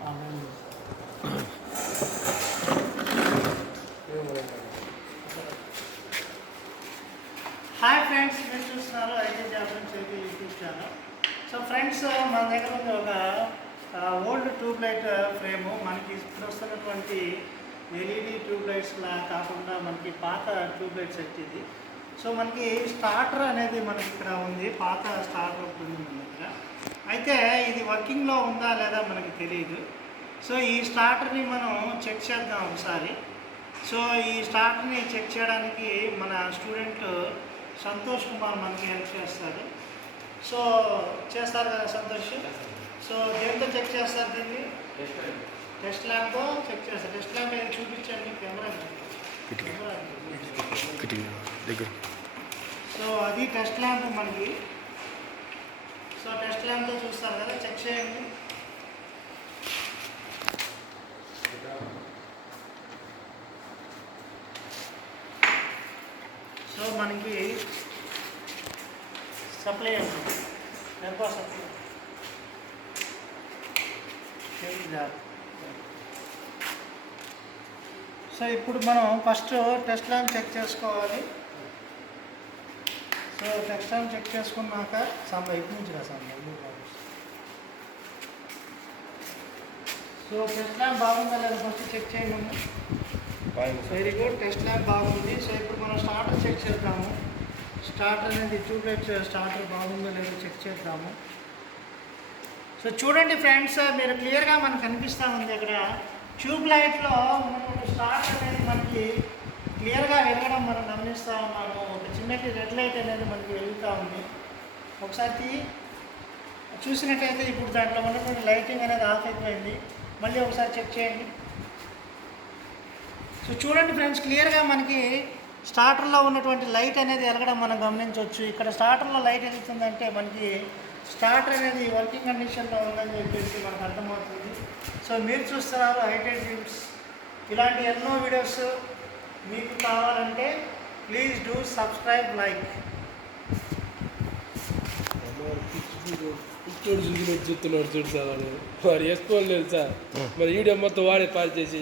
Hi friends, మీరు చూస్తున్నారు IT job చేతి యూట్యూబ్ ఛానల్. సో ఫ్రెండ్స్, మన దగ్గర ఉంది ఒక ఓల్డ్ ట్యూబ్ లైట్ ఫ్రేము. మనకి ఇప్పుడు వస్తున్నటువంటి ఎల్ఈడి ట్యూబ్ లైట్స్లా కాకుండా మనకి పాత ట్యూబ్ లైట్ సెట్ ఇది. సో మనకి స్టార్టర్ అనేది మనకి ఇక్కడ ఉంది, పాత స్టార్టర్ ఉంది మన దగ్గర. అయితే ఇది వర్కింగ్లో ఉందా లేదా మనకి తెలియదు. సో ఈ స్టార్టర్ని మనం చెక్ చేద్దాం ఒకసారి. సో ఈ స్టార్టర్ని చెక్ చేయడానికి మన స్టూడెంట్ సంతోష్ కుమార్ మనకి హెల్ప్ చేస్తారు. సో చేస్తారు కదా సంతోష్? సో దేంతో చెక్ చేస్తారు దీన్ని? టెస్ట్ ల్యాంప్తో చెక్ చేస్తారు. టెస్ట్ ల్యాంప్ ఏది చూపించండి, కెమెరా. సో అది టెస్ట్ ల్యాంప్ మనకి. సో టెస్ట్ ల్యాంప్తో చూస్తారు కదా, చెక్ చేయండి. సో మనకి సప్లై అవుతుంది, నెంబా సప్లై. సో ఇప్పుడు మనం ఫస్ట్ టెస్ట్ ల్యాంప్ చెక్ చేసుకోవాలి. సో టెస్ట్ ల్యాంప్ చెక్ చేసుకున్నాక ఇటు నుంచి రా సో టెస్ట్ ల్యాంప్ బాగుందా లేదా ఫస్ట్ చెక్ చేయండి. వెరీ గుడ్, టెస్ట్ ల్యాంప్ బాగుంది. సో ఇప్పుడు మనం స్టార్టర్ చెక్ చేద్దాము. స్టార్టర్ అనేది ట్యూబ్ లైట్ స్టార్టర్ బాగుందో లేదో చెక్ చేద్దాము. సో చూడండి ఫ్రెండ్స్, మీరు క్లియర్గా మనకు కనిపిస్తూ ఉంది ఇక్కడ ట్యూబ్ లైట్లో మనకు స్టార్టర్ అనేది మనకి క్లియర్గా వెలగడం మనం గమనిస్తూ ఉన్నాము. ఒక చిన్నటి రెడ్ లైట్ అనేది మనకి వెలుగుతూ ఉంది. ఒకసారి చూసినట్టయితే ఇప్పుడు దాంట్లో ఉన్నటువంటి లైటింగ్ అనేది ఆఫ్ అయిపోయింది. మళ్ళీ ఒకసారి చెక్ చేయండి. సో చూడండి ఫ్రెండ్స్, క్లియర్గా మనకి స్టార్టర్లో ఉన్నటువంటి లైట్ అనేది వెలగడం మనం గమనించవచ్చు. ఇక్కడ స్టార్టర్లో లైట్ వెలుగుతుందంటే మనకి స్టార్టర్ అనేది వర్కింగ్ కండిషన్లో ఉందని చెప్పేసి మనకు అర్థమవుతుంది. సో మీరు చూస్తున్నారు ఐటీ డ్రీమ్స్. ఇలాంటి ఎన్నో వీడియోస్ మీకు కావాలంటే ప్లీజ్ డూ సబ్స్క్రైబ్, లైక్. చూస్తున్నాడు చూడు సార్, వాడు వేసుకోవాలి తెలుసా మరి వీడియో మొత్తం వాడే పాస్ చేసి